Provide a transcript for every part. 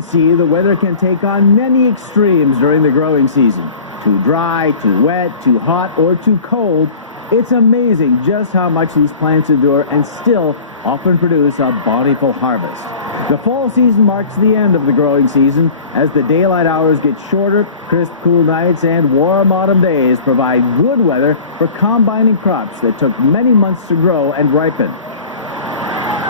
See, the weather can take on many extremes during the growing season. Too dry, too wet, too hot, or too cold. It's amazing just how much these plants endure and still often produce a bountiful harvest. The fall season marks the end of the growing season as the daylight hours get shorter. Crisp, cool nights and warm autumn days provide good weather for combining crops that took many months to grow and ripen.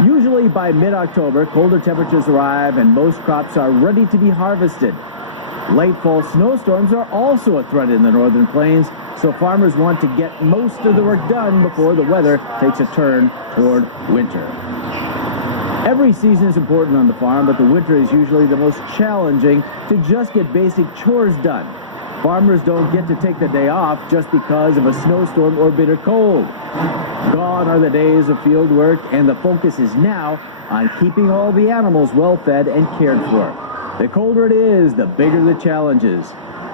Usually by mid-October, colder temperatures arrive and most crops are ready to be harvested. Late fall snowstorms are also a threat in the northern plains, so farmers want to get most of the work done before the weather takes a turn toward winter. Every season is important on the farm, but the winter is usually the most challenging to just get basic chores done. Farmers don't get to take the day off just because of a snowstorm or bitter cold. Gone are the days of field work, and the focus is now on keeping all the animals well fed and cared for. The colder it is, the bigger the challenges.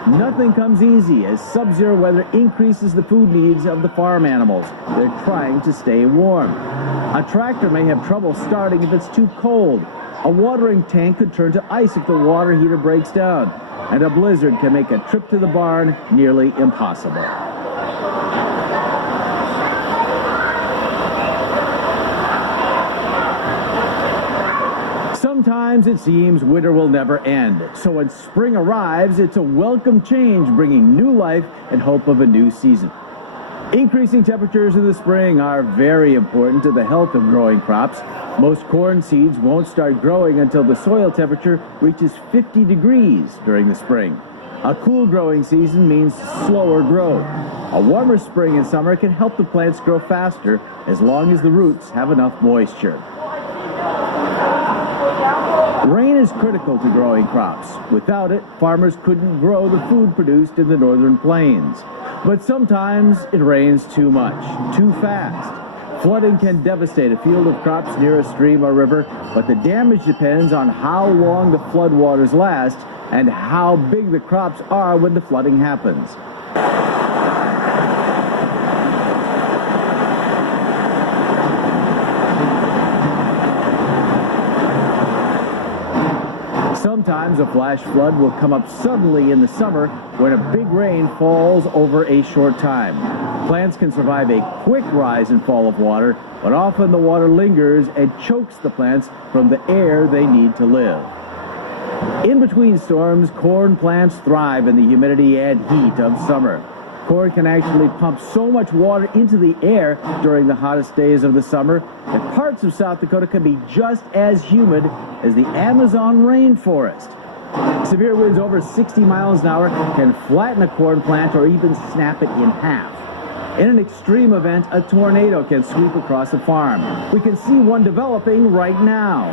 Nothing comes easy as sub-zero weather increases the food needs of the farm animals. They're trying to stay warm. A tractor may have trouble starting if it's too cold. A watering tank could turn to ice if the water heater breaks down. And a blizzard can make a trip to the barn nearly impossible. Sometimes it seems winter will never end. So when spring arrives, it's a welcome change, bringing new life and hope of a new season. Increasing temperatures in the spring are very important to the health of growing crops. Most corn seeds won't start growing until the soil temperature reaches 50 degrees during the spring. A cool growing season means slower growth. A warmer spring and summer can help the plants grow faster as long as the roots have enough moisture. Rain is critical to growing crops. Without it, farmers couldn't grow the food produced in the northern plains. But sometimes it rains too much, too fast. Flooding can devastate a field of crops near a stream or river, but the damage depends on how long the floodwaters last and how big the crops are when the flooding happens. Sometimes a flash flood will come up suddenly in the summer when a big rain falls over a short time. Plants can survive a quick rise and fall of water, but often the water lingers and chokes the plants from the air they need to live. In between storms, corn plants thrive in the humidity and heat of summer. Corn can actually pump so much water into the air during the hottest days of the summer that parts of South Dakota can be just as humid as the Amazon rainforest. Severe winds over 60 miles an hour can flatten a corn plant or even snap it in half. In an extreme event, a tornado can sweep across a farm. We can see one developing right now.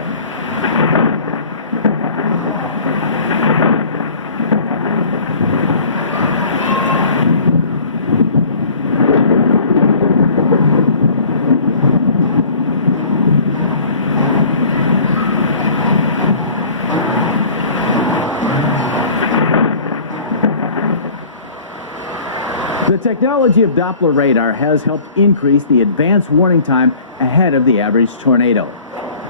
The technology of Doppler radar has helped increase the advance warning time ahead of the average tornado.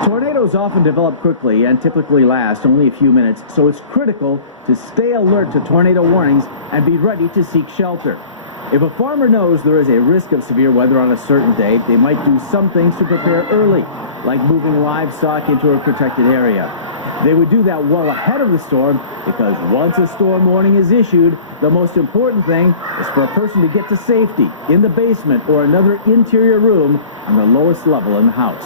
Tornadoes often develop quickly and typically last only a few minutes, so it's critical to stay alert to tornado warnings and be ready to seek shelter. If a farmer knows there is a risk of severe weather on a certain day, they might do some things to prepare early, like moving livestock into a protected area. They would do that well ahead of the storm because once a storm warning is issued, the most important thing is for a person to get to safety in the basement or another interior room on the lowest level in the house.